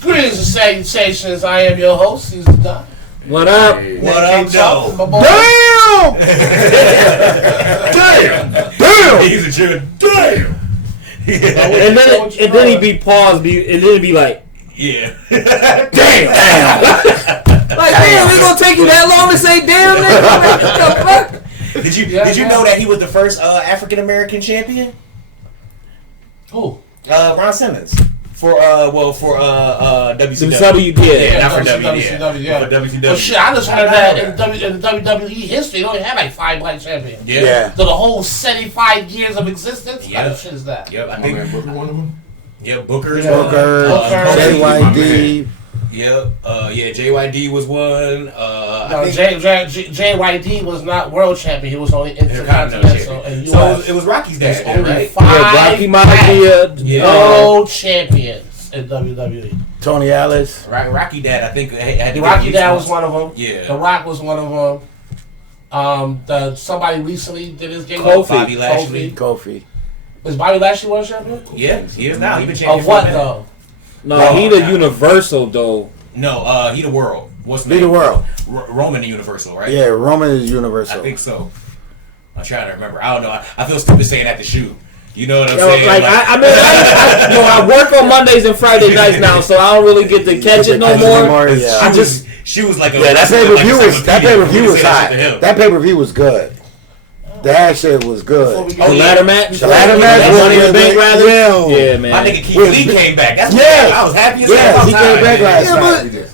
Greetings and salutations. I am your host, Caesar Don. What up? Hey, what up, Joe? Damn! Damn! He's a Jew. Damn! And then he'd be paused, and then it'd be like, yeah. Damn! Like, damn, it's gonna take you that long to say damn, nigga? What the fuck? Did you know that he was the first African American champion? Who? Ron Simmons. For WCW. WCW, not for WCW, yeah. For WCW. Well, shit, I just heard that in WWE history, they only had like 5 black champions. Yeah. So the whole 75 years of existence, what kind of shit is that? Yep, I think Booker one of them. Yeah, Booker, JYD. Yep. JYD was one. No, JYD was not world champion. He was only intercontinental. So it was Rocky's dad, only right? 5 Rocky Maivia, world champions in WWE. Tony Ellis. Right, Rocky dad, I think. Had to Rocky dad was one of them. Yeah. The Rock was one of them. Somebody recently did his game. Bobby Lashley. Kofi. Is Bobby Lashley world champion? Yeah, he is now. He been champion. Of what though? No, he the Universal though. No, he the world. What's the name? He the world. Roman the Universal, right? Yeah, Roman is Universal. I think so. I'm trying to remember. I don't know. I feel stupid saying that to shoot. You know what I'm saying? Like, I work on Mondays and Friday nights now, so I don't really get to catch it no more. Yeah. She was like a that pay per view was hot. That pay per view was good. That shit was good. Ladder match? Ladder match? Money in the Bank, rather? Yeah, man. My nigga Keith Lee came back. That's I was happy as hell. He came back last night.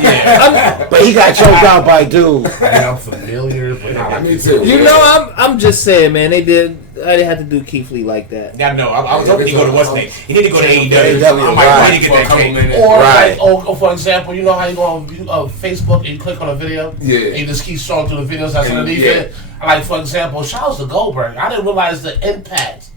Yeah. But he got choked out by dude. I'm familiar, but me too. You know, I'm just saying, man. I didn't have to do Keith Lee like that. Yeah, no, I was hoping he'd go to what's name. He need to go to AEW. I might need to get that cake. Or for example, you know how you go on Facebook and you click on a video? Yeah. And you just keep scrolling through the videos that's underneath it. Like, for example, shout out to Goldberg. I didn't realize the impact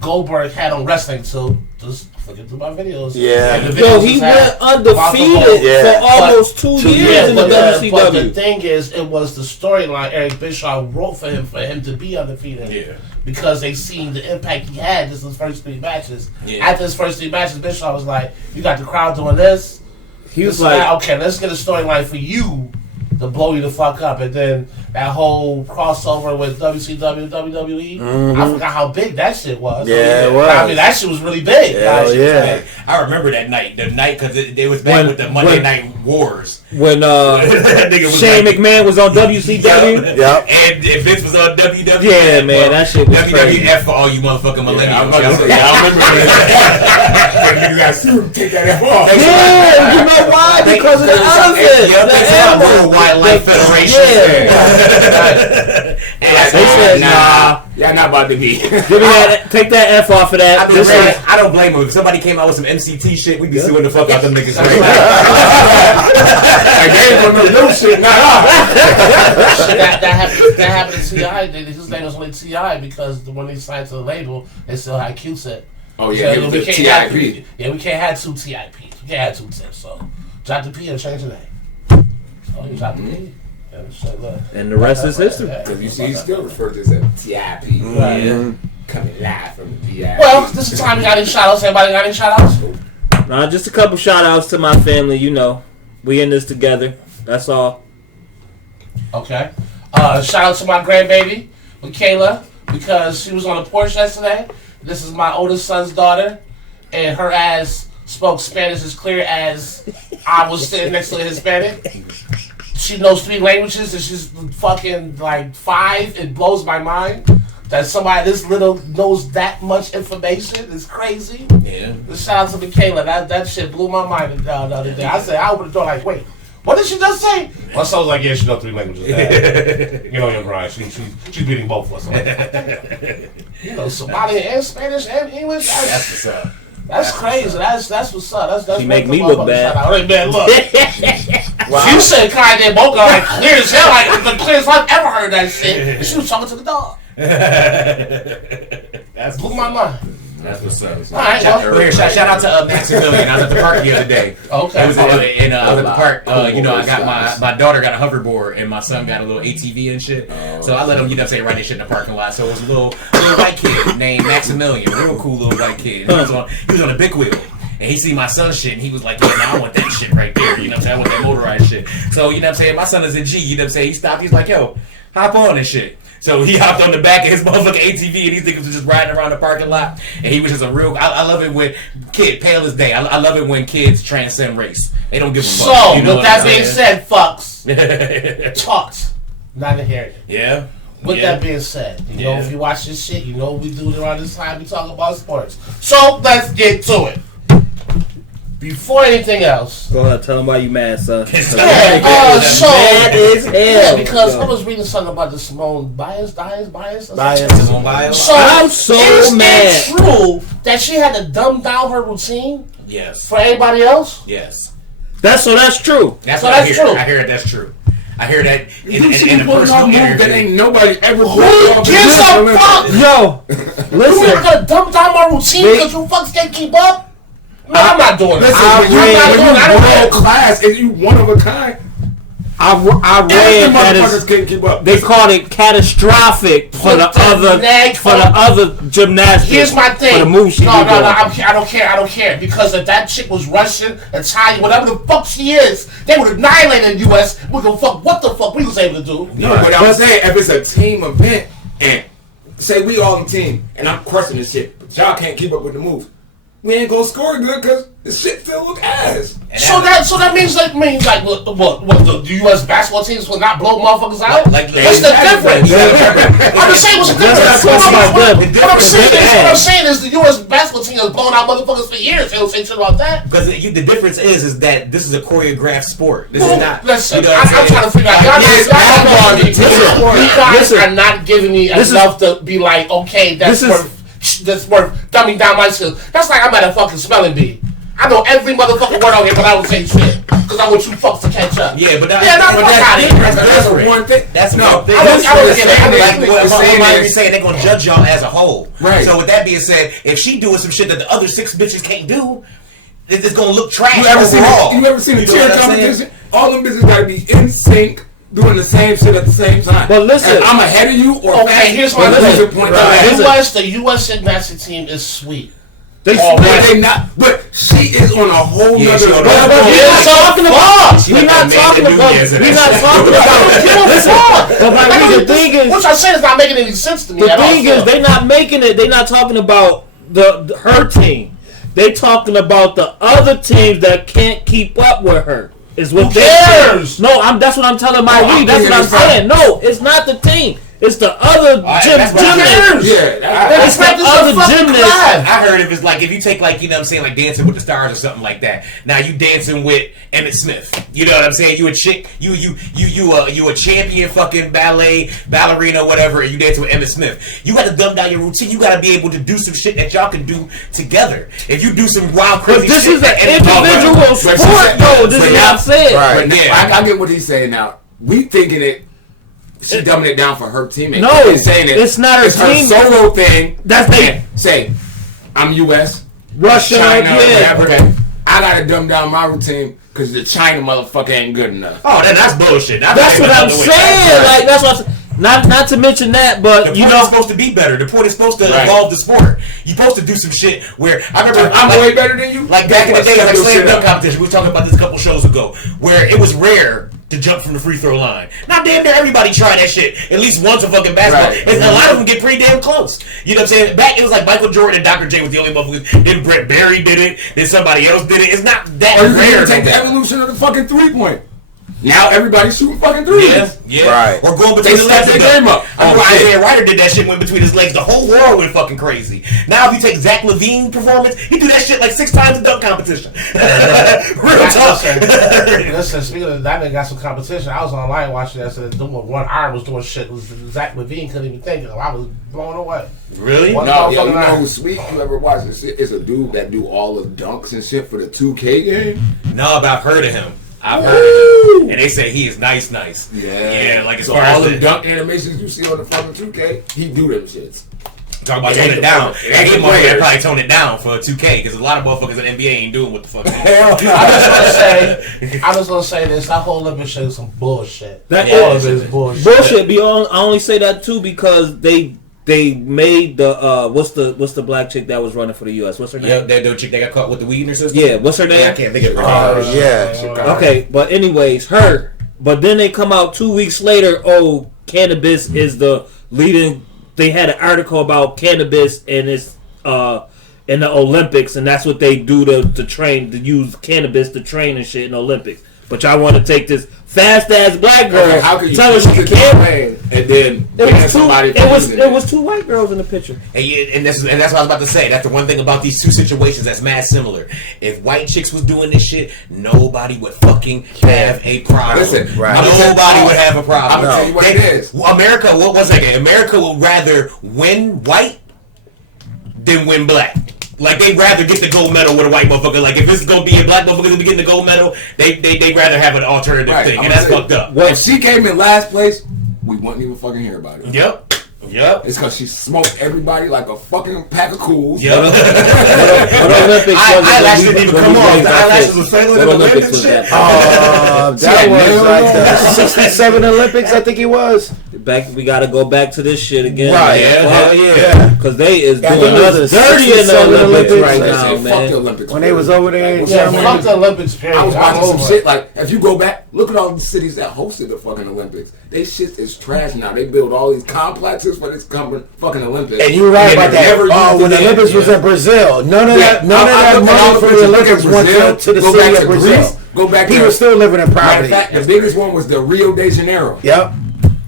Goldberg had on wrestling until just flicking through my videos. Yeah. Yo, he went undefeated for almost 2 years in the WCW. But the thing is, it was the storyline Eric Bischoff wrote for him to be undefeated. Yeah. Because they seen the impact he had just in his first 3 matches. Yeah. After his first 3 matches, Bischoff was like, you got the crowd doing this. He was like, okay, let's get a storyline for you to blow you the fuck up. And then that whole crossover with WCW, WWE, I forgot how big that shit was. Yeah, it was. I mean, that shit was really big. Hell yeah. I remember that night. The night, because it was back with the Monday Night Wars. When Shane McMahon was on WCW. Yep. And Vince was on WWE. Yeah, man, that shit was crazy. WWF for all you motherfucking millennials. I remember you guys take that F off. Yeah, you know why? Because of the elephant. The animal. Wildlife Federation. Yeah. And they said, nah. Y'all not about to be. Give me that. Take that F off of that. I don't blame them. If somebody came out with some MCT shit, we'd be suing the fuck out them niggas right now. Like, they ain't gonna know shit, not that happened to T.I. His name was only T.I. because when they signed to the label, they still had Q-Tip. Oh, yeah, it was the TIP. Yeah, we can't have 2 TIPs. We can't have 2 tips, so drop the P and change the name. So you drop the P. And the rest is history. Because you see, he still referred to this as TIP. Right. Coming live from the TIP. Well, this is the time we got any shout outs. Everybody got any shout outs? Nah, just a couple shout outs to my family. You know, we in this together. That's all. Okay. Shout out to my grandbaby, Michaela, because she was on the porch yesterday. This is my oldest son's daughter, and her ass spoke Spanish as clear as I was sitting next to a Hispanic. She knows 3 languages, and she's fucking like 5. It blows my mind that somebody this little knows that much information. It's crazy. Yeah. Shout out to Michaela. That shit blew my mind the other day. I opened the door like, wait, what did she just say? My son was like, yeah, she knows 3 languages. You know, you're right. She's beating both of us. You know, Somali and Spanish and English. That's what's up. That's crazy. That's what's up. That's she make me look bad. Look. Wow. You said Kanye Mocha like clear as hell, like the clearest I've ever heard that shit. And she was talking to the dog. That's blew my mind. That's what's up. All right, shout out to Maximilian. I was at the park the other day. Okay. I was at the park. You know, I got my daughter got a hoverboard and my son got a little ATV and shit. So I let him ride this shit in the parking lot. So it was a little white kid named Maximilian, real cool little white kid. He was on a big wheel. And he see my son's shit, and he was like, yeah, nah, I want that shit right there. You know what I'm saying? I want that motorized shit. So, you know what I'm saying? My son is a G. You know what I'm saying? He stopped. He's like, yo, hop on and shit. So he hopped on the back of his motherfucking ATV, and these niggas was just riding around the parking lot. And he was just a real. I love it when pale as day. I love it when kids transcend race. They don't give a fuck. So, You know with what I'm that being saying? said, fucks, talked, not inherited. Yeah. With Yeah. that being said, you know, if you watch this shit, you know what we do around this time. We talk about sports. So let's get to it. Before anything else, Go ahead, tell them why you mad, son. so Mad as hell. yeah, because yo. I was reading something about the Simone Biles. Simone Biles? So I'm so is mad. it true that she had to dumb down her routine Yes. for anybody else? Yes. That's true. That's So what that's I hear. true. I hear that that's true. I hear that in You a pulling personal off move that interview. ain't nobody ever Who pulled off. gives a fuck? Yo, You listen. gonna dumb down my routine They- because you fucks can't keep up? No, I'm not doing Listen, that. when you I'm not doing that. I don't world care. class and you one of a kind, I read every that motherfuckers is, can't keep up. they called it catastrophic for the other gymnastics. Here's my thing. For the move she no, be doing. I don't care. Because if that chick was Russian, Italian, whatever the fuck she is, they would annihilate in the U.S. We gonna fuck what the fuck we was able to do. No, but I'm saying if it's a team event and say we all in team and I'm crushing this shit, but y'all can't keep up with the moves, we ain't gonna score good because the shit still look ass. So that means what the U.S. basketball teams will not blow motherfuckers out? Like- What's the difference? I'm just saying what's the difference. What I'm saying is the U.S. basketball team has blown out motherfuckers for years. They don't say shit about that. Because the difference is that this is a choreographed sport. This is not. Listen, you know what I'm trying to figure out. You guys are not giving me enough to be like, okay, that's worth dumbing down my skills. That's like I'm at a fucking spelling bee. I know every motherfucking word out here, but I don't say shit because I want you fucks to catch up. Yeah, but that's That's one thing. That's no. one thing. I don't get it. Like what Myrie saying, they're gonna judge y'all as a whole. Right. So with that being said, if she doing some shit that the other 6 bitches can't do, it's gonna look trash You ever overall. seen a You know cheer what I'm saying? competition? All them bitches gotta be in sync, doing the same shit at the same time. But listen, and I'm ahead of you, or Okay, here's my listen, thing. point The U.S. gymnastics team is sweet. They not, but she is on a whole Yeah, nother she on a- level. we're not talking about. She We're like not that talking Amanda about. Nunez in We're that not shit. talking about. Listen, but like, the thing is, Which I'm saying is not making any sense to me. the at all, thing is, so. they not making it. They not talking about her team. They talking about the other teams that can't keep up with her. Is what Who they cares? No, that's what I'm telling my I'm That's what I'm thinking saying. No, it's not the team. It's the other that's what I'm gymnasts. Yeah, It's the other gymnasts. I heard if it's like if you take like you know what I'm saying like Dancing with the Stars or something like that. Now you dancing with Emmett Smith. You know what I'm saying? You a chick. You a champion fucking ballerina whatever. And you dancing with Emmett Smith. You got to dumb down your routine. You got to be able to do some shit that y'all can do together. If you do some wild crazy But this shit, is an that individual sport, though. This is what I'm saying. Right. Yeah. I get what he's saying now. We thinking it. She dumbing it down for her teammate. No, He's saying it's not her team. solo thing. That's they Say, I'm U.S. Russia. China, Yeah. whatever. I gotta dumb down my routine because the China motherfucker ain't good enough. Oh, that's bullshit. That's what I'm saying. Like that's what. Not to mention that, but The you point know, is supposed to be better. The point is supposed to Right. evolve the sport. You're supposed to do some shit where I remember I'm like, way better than you. Like back in the day, like Step your slam shit dunk up. competition. We were talking about this a couple shows ago, where it was rare to jump from the free throw line. Now, damn near everybody try that shit at least once a fucking basketball. Right. And a lot of them get pretty damn close. You know what I'm saying? Back it was like Michael Jordan and Dr. J was the only motherfuckers. Then Brett Barry did it. Then somebody else did it. It's not that Or you rare. can take the evolution of the fucking 3-point. Now everybody's shooting fucking threes. Yeah. Right. Or going They between the legs. stepped their game up. I remember Oh, shit. Isaiah Ryder did that shit, went between his legs. The whole world went fucking crazy. Now, if you take Zach LaVine performance, he do that shit like 6 times in dunk competition. Real talk. Listen, speaking of that, nigga got some competition. I was online watching that. So doing one arm was doing shit. Zach LaVine couldn't even think of. I was blown away. Really? One No, yo, you motherfucking know arm. who's sweet? You ever watch this shit? It's a dude that do all the dunks and shit for the 2K game. No, but I've heard of him. I've heard of him. And they say he is nice. Yeah, like as So far all as the dunk animations you see on the fucking 2K, he do them shits. talk about It ain't tone it the down. fuck- it ain't He the motherfucker players. probably tone it down for 2K because a lot of motherfuckers in NBA ain't doing what the fuck. Hell no. I was gonna say this. That whole Olympic shit is some bullshit. That All is of it is bullshit. bullshit. I only say that too because they they made the what's the black chick that was running for the U.S. What's her name? Yeah, that chick that got caught with the weed in her system. Yeah, what's her name? Yeah, I can't think of her name. Yeah. Okay, but anyways, her. But then they come out 2 weeks later. Oh, cannabis is the leading. They had an article about cannabis and it's in the Olympics, and that's what they do to train, to use cannabis to train and shit in the Olympics. But y'all want to take this fast ass black girl, Okay, how can you tell her she use can't. it and then It ban was somebody two. from It was using it was two white girls in the picture. And that's what I was about to say. That's the one thing about these two situations that's mad similar. If white chicks was doing this shit, nobody would fucking have a problem. Listen, right. Nobody would have a problem. I'm gonna tell you what it is. America, one second. America would rather win white than win black. Like, they'd rather get the gold medal with a white motherfucker. Like, if it's gonna be a black motherfucker to be getting the gold medal, they'd rather have an alternative Right, thing, I'm and that's gonna fucked up. If she came in last place, we wouldn't even fucking hear about it. Yep. It's because she smoked everybody like a fucking pack of cools. Yep. Eyelashes didn't even come off. The eyelashes was failing in the Olympics and shit. That was like the 67 Olympics, I think it was. Back, we gotta go back to this shit again. Right. Yeah. Because they is Yeah, doing it was another the dirty in the 67 Olympics Olympics. right Listen, now, fuck the man. Olympics. When they was over there in Yeah, Germany. fuck the Olympics, period. I was I'm watching some over shit it. like, if you go back, look at all the cities that hosted the fucking Olympics. They shit is trash now. They build all these complexes for this fucking Olympics. And you're right And about they that. never Oh, used when the it. Olympics was in Brazil, none of that I money look at all for pictures, the look at Olympics went Brazil, to the go city back of to Brazil. Greece, go back He to, was still living in matter poverty. of fact, the biggest one was the Rio de Janeiro. Yep.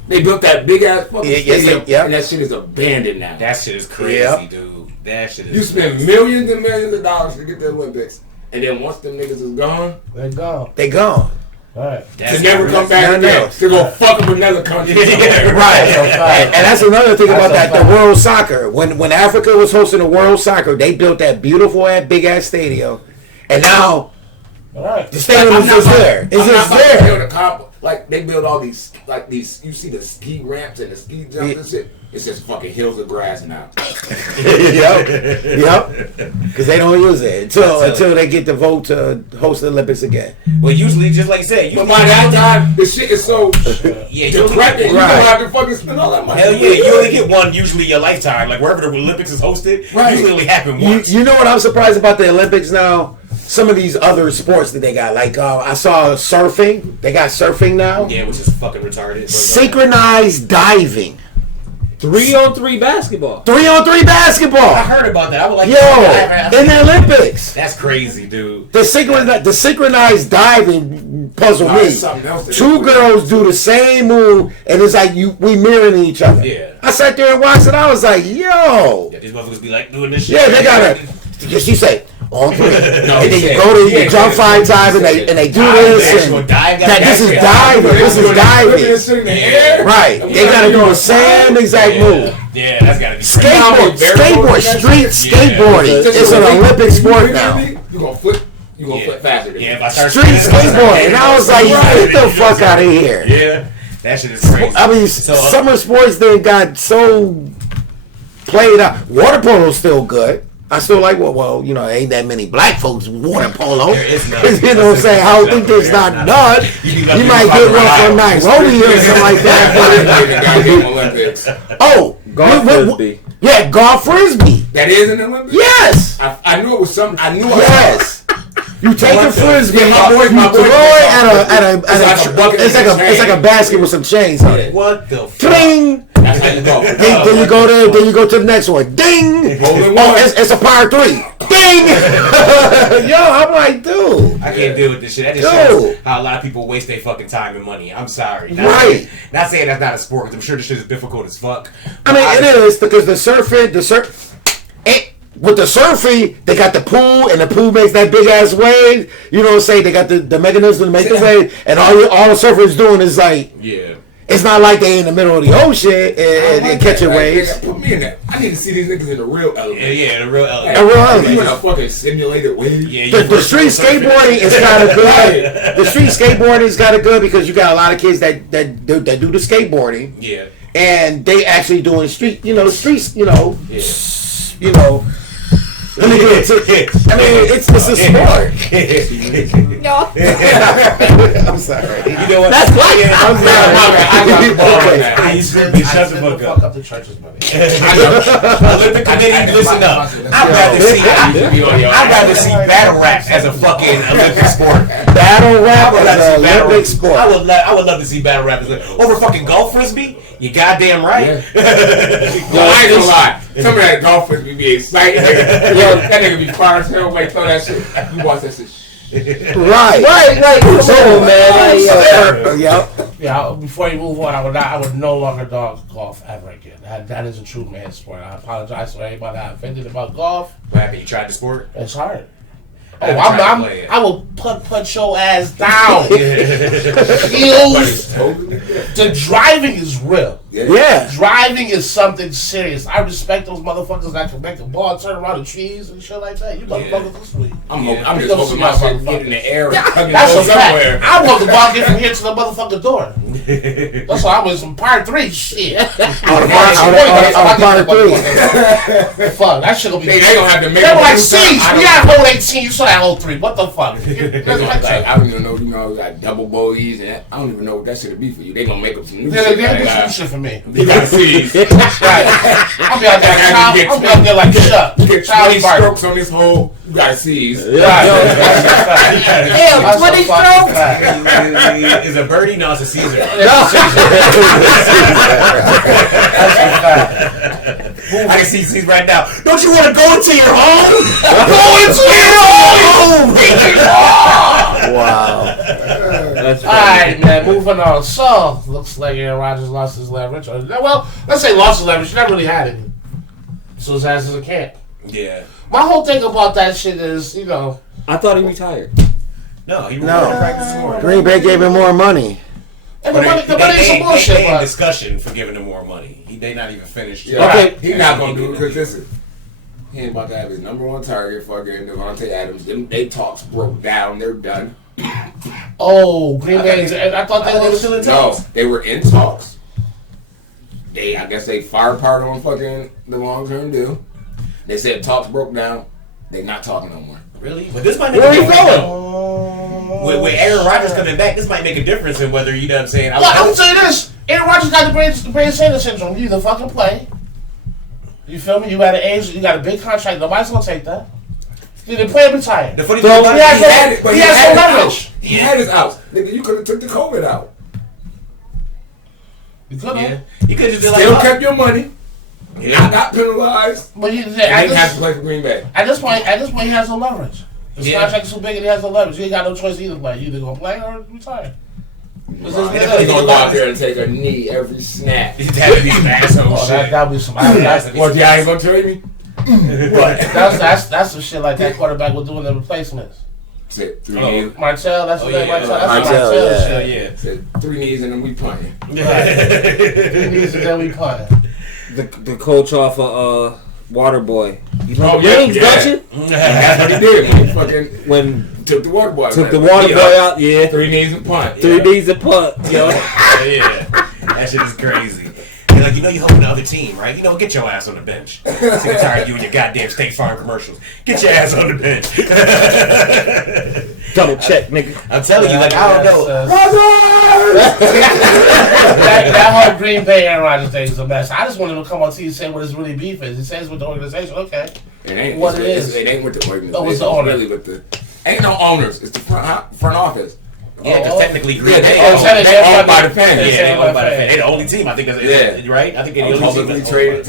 They built that big ass fucking Yeah, yes, stadium, yeah. and that shit is abandoned now. That shit is crazy, Yep. dude. That shit is You spend millions and millions of dollars to get the Olympics, and then once them niggas is gone, They go. They gone. Right. to never come back Nothing again. else. To go fuck up another country. Yeah, Right. And that's another thing about That's that, a the fact. World Soccer. When Africa was hosting the World Soccer, they built that beautiful ass big ass stadium. And now All right. the stadium is just there. It's just there. Like they build all these, like these. You see the ski ramps and the ski jumps and shit. It's just fucking hills of grass now. Yep. Because they don't use it until they get the vote to host the Olympics again. Well, usually, just like you said, But by that time, the shit is so yeah, you only decrepit. get, You Right. don't have to fucking spend all that money. hell yeah, you only get one usually in your lifetime. Like wherever the Olympics is hosted, Right. usually only happen You, once. you know what I'm surprised about the Olympics now? Some of these other sports that they got. Like I saw surfing. They got surfing now. Yeah, which is fucking retarded. Synchronized diving. 3-on-3 basketball. 3-on-3 I basketball. heard about that. I would like. Yo, in the Olympics. That's crazy, dude. The synchronized diving puzzle Nah, me. it's something else that Two they put girls do the same move, and it's like we mirroring each other. Yeah. I sat there and watched it. I was like, yo. Yeah, these motherfuckers be like doing this shit. Yeah, they gotta. She said on three, and then you yeah. go to Yeah, you jump yeah, 5 times, and they do this. Actual And dive, that this is shit. diving. This is diving. in the air. Right. They gotta do the same exact move. Yeah, that's gotta be crazy. Skateboard, street skateboarding. It's an Olympic sport now. You gonna flip? You gonna flip faster than Yeah, me. if I start Street skateboarding, and I was like, get the fuck out of here. Yeah, that shit is crazy. I mean, So, summer sports they got so played out. Water polo's still good. I still like you know, ain't that many black folks water polo. There is none. You know what I'm saying? I don't think there's not none. You might get one from Nairobi or something like that. Goddamn Olympics. But, oh, Golf frisbee. yeah, golf frisbee. That is an Olympics? Yes, I knew it was something. I knew yes. You take a frisbee, Yeah, my boy- you my boy- throw it at a It's like a bucket it's with like a chain. basket with some chains on it. What the fuck? Cling. That's how you go. Then you go there. Then you go to the next one. Ding! Hole in Oh, one. it's a par 3. Ding! Yo, I'm like, dude. I can't deal with this shit. That just Dude. shows how a lot of people waste their fucking time and money. I'm sorry. Right. Not saying that's not a sport, because I'm sure this shit is difficult as fuck. I mean, it is because the surfing, with the surfing, they got the pool, and the pool makes that big ass wave. You know what I'm saying? They got the mechanism to make the wave, and all the surfers doing is like, Yeah. it's not like they in the middle of the ocean and catching waves. Put me in that. I need to see these niggas in the real element. Yeah, the real A element. real You element. in a fucking simulated wave? Yeah, The street skateboarding is kind of good. The street skateboarding is kind of good because you got a lot of kids that do the skateboarding, Yeah. and they actually doing street, streets, Yeah. I mean, it's a sport. I'm sorry. You know what? That's why. I'm sorry. I got the ball on that. I You said should be shut the fuck fuck up. up the church's money. Olympic committee, listen up. I'd rather see battle rap as a fucking Olympic sport. Battle rap I would is love to an see battle Olympic rap. sport. I would love to see battle rap over fucking golf frisbee. You goddamn right. I ain't gonna lie. Some of that golf is be exciting. That nigga be fire as hell. Wait, throw that shit. You watch that shit. Right. Come on, man. Yeah, before you move on, I would no longer dog golf ever again. That is a true man sport. I apologize to anybody that offended about golf. What happened? You tried the sport? It's hard. I haven't tried to Oh, play it. I will put your ass down. Heels. The driving is real. Yeah. Driving is something serious. I respect those motherfuckers that can make a ball turn around the trees and shit like that. You motherfuckers are sweet. I'm You just don't hoping see my my shit get in the air and fucking That's go a fact. somewhere. I want the ball get from here to the motherfucking door. That's why I was some part 3 shit. On part 3. Fuck, that shit gonna be. They gonna have to make They were a like, new Siege, start. we got hole 18, you saw that hole 3. What the fuck? Like, I don't even know, we got double bogeys and I don't even know what that shit would be for you. They gonna make up some new They shit. did Like, some shit for me. you gotta see. Right. I'll be out there, I'll be out there like Chuck. Get 20 Charlie Barton. strokes on this hole, you gotta seize. Right. Damn, 20 strokes. Is a birdie? No, it's a Caesar. I can see Caesar right now. Don't you want to go into your home? Go into your home! Wow. That's Alright, man, moving on. So, looks like Aaron Rodgers lost his leverage. Well, let's say lost his leverage. He never really had any. So his ass is a camp. Yeah. My whole thing about that shit is, you know. I thought he retired. No, he was No. going to practice more. Green Bay gave him more money. And the money is some bullshit, they in but. discussion for giving him more money. They not even finished. Yeah, Okay. he not gonna do it because listen, he ain't about to have his number 1 target, fucking Devontae Adams. They talks broke down. They're done. Oh, Green Bay. I thought they were still in No, talks. they were in talks. I guess they fire apart on fucking the long-term deal. They said talks broke down. They not talking no more. Really? But this might make Where a are you difference. going? With Aaron Rodgers coming back, this might make a difference in whether, you know what I'm saying. Look, I'm gonna tell you this. Aaron Rodgers got the Brandon Sanders syndrome. You either fucking play. You feel me? You got an age. You got a big contract. Nobody's gonna take that. You either play or retire. The funny So, thing about he it, has he had it. But He he has had no his leverage. out. He had his out. Nigga, you could have took the COVID out. You could have. Yeah. He could just be like, Still oh. kept your money. Not got penalized. But you, And didn't have to play for Green Bay. at this point, he has no leverage. His Yeah. contract is so big and he has no leverage. You ain't got no choice either. Like, you either gonna play or retire. He's gonna go out there and take a knee every snap. He's having these asshole Oh, shit. that'd be some. That's What, y'all ain't gonna trade me? What? that's some shit like that quarterback was doing the replacements. Said 3 Oh. knees. Martell, that's the Oh, name. yeah. Martell, that's Martell, Martell yeah. shit. Said 3 knees and then we punting. He needs to then we punt. The coach off of Waterboy. You know Oh, the yeah, rings, yeah. don't you? That's what he did when he fucking When took the water boy. took the Waterboy out, yeah. 3 knees and punt. 3 D's a punt, yo. Yeah. That shit is crazy. You're like, you know, you're helping the other team, right? You know, get your ass on the bench. Sick and tired of you and your goddamn State Farm commercials. Get your ass on the bench. Double check, nigga. I'm telling you, like, I don't know. That whole Green Bay Aaron Rodgers thing is a mess. I just want him to come on TV and say what his really beef is. He says with the organization, okay. It ain't What it is. It ain't with the organization. Oh, it's the owner. Really with the ain't no owners. It's the front office. Yeah, because technically Green Yeah, Bay they owned by the fans. Yeah, They they owned owned by by the the fan. They the only team, I think, that's Yeah. right? I think they're the only team Publicly that's traded owned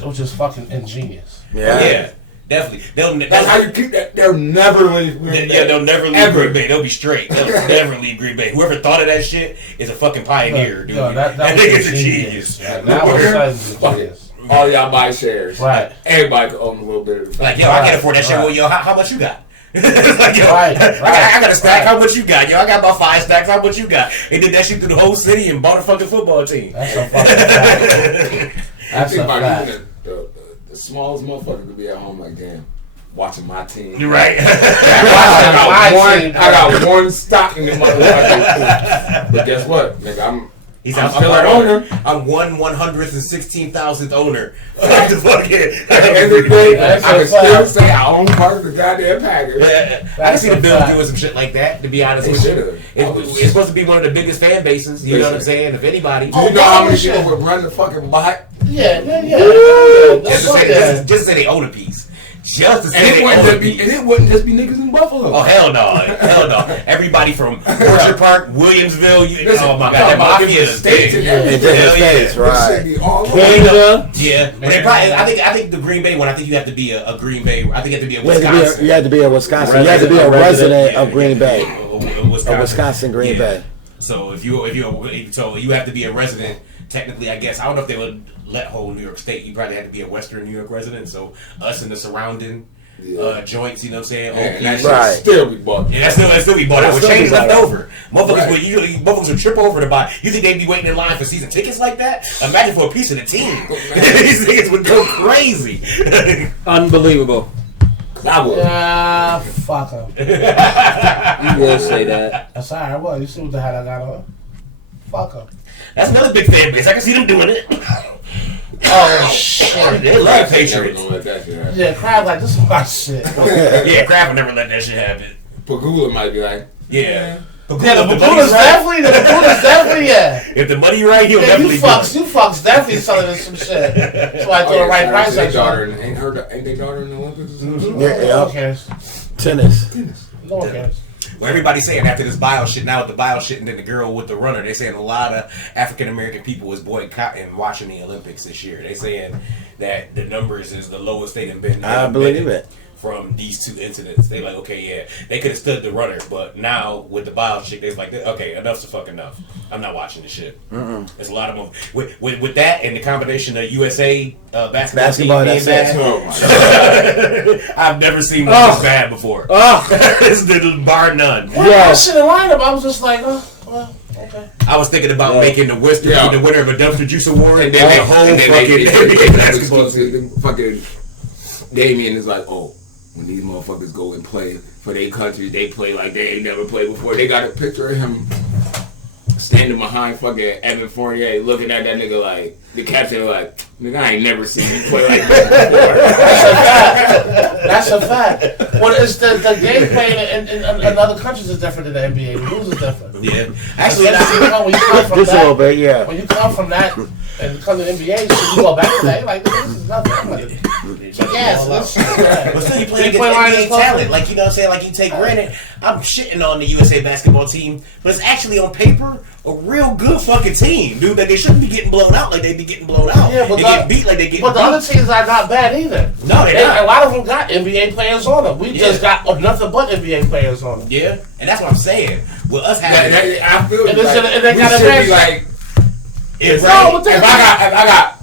team. Which is fucking ingenious. by- Yeah, definitely. That's how you keep that. They'll never leave Green Bay. Yeah, they'll never leave Ever. Green Bay. They'll be straight. They'll never leave Green Bay. Whoever thought of that shit is a fucking pioneer, dude. Yo, that That was nigga's a genius. genius. That was Fuck it. genius. All y'all buy shares. Right. Everybody could own a little bit of the Like, yo, I can't afford that shit. Right. Well, yo, how much you got? Like, yo, Right, I got a stack. right. How much you got? Yo, I got about 5 stacks. How much you got? They did that shit through the whole city and bought a fucking football team. That's a fucking fact. That's Think a about fact. even the smallest motherfucker could be at home like, damn, watching my team. You're right. I got one stock in the motherfucker. But guess what, nigga? He's I'm I'm still part an owner. I'm 1/116,000th owner. What the fuck? Every day, That's I a can still fact. say I own part of the goddamn Packers. I can That's see the a Bills fact. doing some shit like that. To be honest They with you, should've. it's supposed to be one of the biggest fan bases. You know what I'm Listen. saying? If anybody, Do you know how many shit. people would run the fucking bot? Yeah. just to say, just to say they own a piece. Just to say And they it, own a wouldn't piece. just be, and it wouldn't just be niggas in Buffalo. Oh hell no, hell no! Everybody from Orchard Park, Williamsville. Listen, Oh my I'm god, that talking mafia about is states big. and everything. In different Hell yeah. states, This right? shit be all over. Canada. Yeah, but they probably, I think the Green Bay one. I think you have to be a Green Bay. I think you have to be a Wisconsin. You had to be a Wisconsin. You had to be a resident of Green Bay. A A Wisconsin Green Bay. So if you have to be a resident. Technically, I guess I don't know if they would let whole New York State. You probably had to be a Western New York resident. So us in the surrounding joints, you know what I'm saying? And that Right. shit still be bought. Yeah, that's still be bought out. With That's still change be left bought out. over. Motherfuckers Right. would usually trip over to buy. You think they'd be waiting in line for season tickets like that? Imagine for a piece of the team. These niggas would go crazy. Unbelievable. I would. Fuck him. You will say that. That's alright. Well, you see what the hell I got on? Fuck him. That's another big fan base. I can see them doing it. Oh shit. They love Never Patriots. gonna let that shit happen. Yeah, Crab like this is my shit. Yeah, Crab would never let that shit happen. Pagula might be like, Yeah. Yeah, the Babuna's definitely, yeah. If the money right, he'll Yeah, definitely you do it. fucks definitely selling us some shit. That's why I throw the right price their at daughter, you. ain't their daughter in the Olympics or something? Yeah, No one cares. Tennis. No one cares. Well, everybody's saying after this bio shit, now with the bio shit and then the girl with the runner, they saying a lot of African American people is boycotting watching the Olympics this year. They saying that the numbers is the lowest they done been. I believe it. From these two incidents, they like, okay, yeah, they could have stood the runner, but now with the bio shit, they're like, okay, enough's the fuck enough. I'm not watching this shit. There's a lot of them with that and the combination of USA basketball team being That's it. bad. Oh my god. I've never seen one this bad before. It's the bar none. Well, I was sitting in lineup. I was just like, well, okay. I was thinking about making the winner of a dumpster juice award, And then the whole they fucking basketball team. fucking Damien is like, oh, when these motherfuckers go and play for their country, they play like they ain't never played before. They got a picture of him standing behind fucking Evan Fournier, looking at that nigga like, the captain like, nigga, I ain't never seen you play like that before. That's a fact. Well, it's the gameplay in other countries is different than the NBA. The rules is different. Yeah, actually, When you come from Just a little that, bit, yeah. when you come from that and come to the NBA, so you go back to that, you're like, this is nothing. I'm like, yes, this is but still, you play You against play like NBA this talent, close. like you know what I'm saying. Like you take granted, I'm shitting on the USA basketball team, but it's actually on paper a real good fucking team, dude. That they shouldn't be getting blown out like they be getting blown out. Yeah, but they get beat like they get. But the other teams are not bad either. No, they're not. A lot of them got NBA players on them. We just Yeah. got nothing but NBA players on them. Yeah, and that's what I'm saying. With us having, I feel And like, they we got a should bench. be like, it's No, but if I got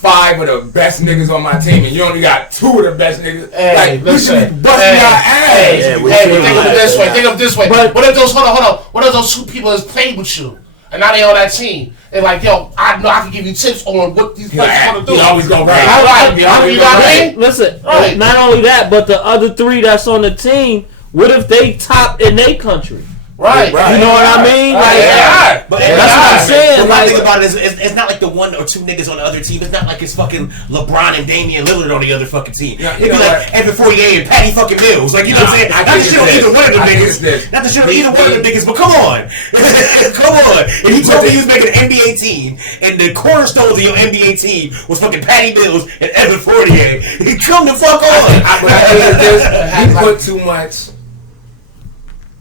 5 of the best niggas on my team and you only got 2 of the best niggas, Hey, like we should listen. be busting Hey, our ass. Yeah, we should. Think of it this way. Yeah. Think of it this way. What if those? Hold on. What if those 2 people has played with you and now they on that team? And like, yo, I know I can give you tips on what these players Yeah, want to do. he always gonna bring it. Right. You know what I mean? Listen, Right. not only that, but the other 3 that's on the team, what if they top in their country? Right. Right. You know what I mean? Right. Like, They are. But They that's are. what I'm saying. The one Like, thing about it is, it's not like the 1 or 2 niggas on the other team. It's not like it's fucking LeBron and Damian Lillard on the other fucking team. Yeah, It'd be you know like Evan Fournier and Patty fucking Mills. Like, you know what I'm saying? I Not the think shit on it's either one of the this. I think niggas. it's this. Not the shit on either one of the niggas, but come on. Come on. If you told me you was making an NBA team and the cornerstones of your NBA team was fucking Patty Mills and Evan Fournier, come the fuck on. But I think it's this. He put too much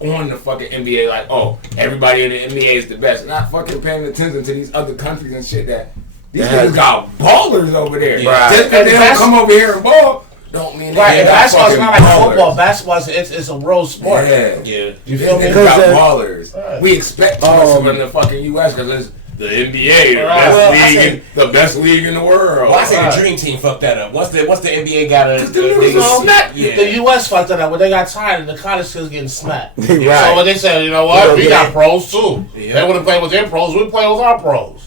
on the fucking NBA, like, oh, everybody in the NBA is the best. Not fucking paying attention to these other countries and shit that these Yeah. niggas got ballers over there. Right. Just because they don't come over here and ball, don't mean they Right. ain't And got basketball's fucking not like ballers. football. Basketball it's a world sport. Yeah. Yeah. You These feel me? niggas got Because, ballers. Right. We expect too much from the fucking US because it's the NBA, the Right. best Well, I league, the best league in the world. Well, I say Right. the Dream Team fucked that up. What's the NBA got to? the niggas was smacked. Yeah. The U.S. fucked it up when they got tired and the college kids getting smacked. Right. So when they said, you know what, we Yeah. got pros too. Yeah. They want to play with their pros, we play with our pros.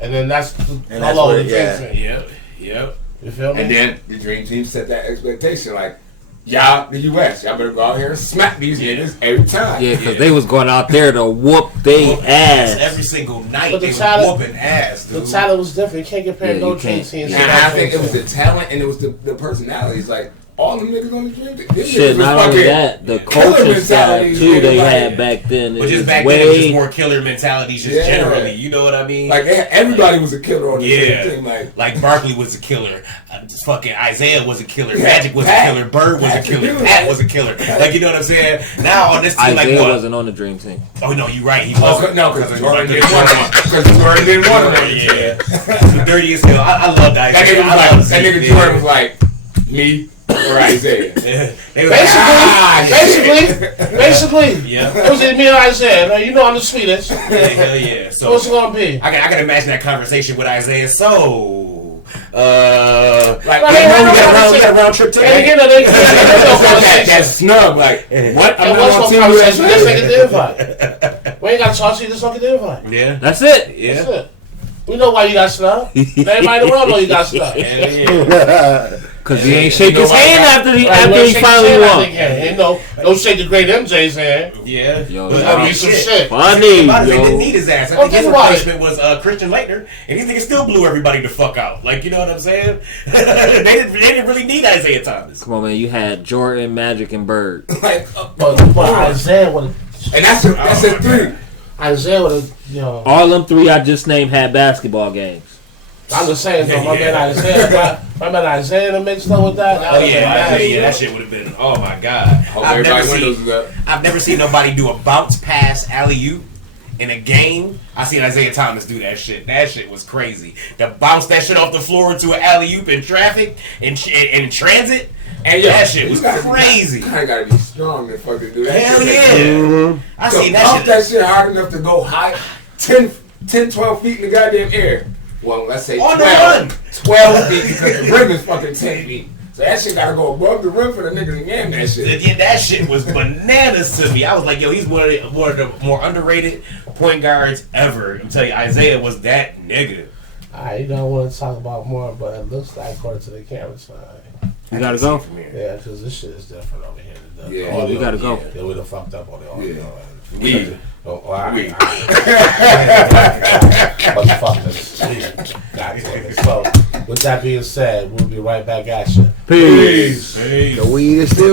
And then that's that's hello, what- the yeah. thing. Yep. You feel me? And then the Dream Team set that expectation, like, y'all, the U.S., y'all better go out here and smack these niggas every time. Yeah, because they was going out there to whoop they ass. Every single night. But They the was talent- whooping ass, dude. The talent was different. You can't compare Yeah, no you can't. Dream Team. And I think it was the talent and it was the personalities. Like, all them niggas on the Dream Team. them Shit, niggas was not only fucking that, the killer coaching staff mentality, too they like- had back then. But is just back then, it was just way more killer mentalities, just Yeah. generally. You know what I mean? Like, everybody was a killer on the Yeah. Dream Team. Like Barkley was a killer. Fucking Isaiah was a killer. Yeah, Magic was Pat. a killer. Bird was a Pat's a killer. killer. Pat was a killer. Like, you know what I'm saying? Now on this team, like Isaiah what? wasn't on the Dream Team. Oh no, you're right. He Oh, wasn't. no, because Jordan didn't want him. Because Jordan didn't want him. Yeah, the dirtiest hill. I love that. That nigga was like, that nigga Jordan was like, me or Isaiah. They was like, Basically, yeah, it was me and Isaiah. Now, you know I'm the sweetest. hell yeah. So What's it gonna be? I can imagine that conversation with Isaiah. So, like, Well, we they got a round trip And today. again, they can't that conversation. snub, like, what? I'm And not what's on no team conversation? Let's take USA. the invite. We ain't got to talk to you. Just look at the invite. Yeah, That's it. yeah. That's it. We know why you got snubbed. Everybody in the world know you got snubbed. Because he ain't Yeah, shake you his know hand why- after he Right, after well, he shake finally his hand, I won. think, yeah. Don't shake the great MJ's hand. Yeah. Yo, There's that's gonna be some shit. funny, They didn't yo. need his ass. I Well, think his think about replacement was Christian Laettner, and these niggas still blew everybody the fuck out. Like, you know what I'm saying? they didn't really need Isaiah Thomas. Come on, man. You had Jordan, Magic, and Bird. Like, But Isaiah would have. and that's a three. Isaiah would have. You know. All them three I just named had basketball games. I'm just saying, though, my Yeah. man Isaiah, my man Isaiah in the mix though with that. Oh yeah, that shit would have been. Oh my god. Hope I've never everybody windows seen. is up. I've never seen nobody do a bounce pass alley-oop in a game. I seen Isaiah Thomas do that shit. That shit was crazy. To bounce that shit off the floor into an alley-oop in traffic in transit. And That shit was You crazy. kind of gotta be strong to fucking do that. Hell shit. yeah. I So seen bump that that shit. shit hard enough to go high, 10, 12 feet in the goddamn air. Well, let's say On the 12, run. 12 feet because the rim is fucking 10 feet. So that shit gotta go above the rim for the niggas to game that shit. Yeah, that shit was bananas to me. I was like, yo, he's one of the more underrated point guards ever. I'm telling you, Isaiah was that nigga. Alright, you know, I want to talk about more, but it looks like according to the camera side. You gotta go. Yeah, because this shit is different over here. The Yeah, audio, you gotta go. Yeah, we done fucked up on the audio. Yeah. And We. Oh, all right. We. Motherfuckers. God damn it. So, with that being said, we'll be right back at you. Peace. The weed is still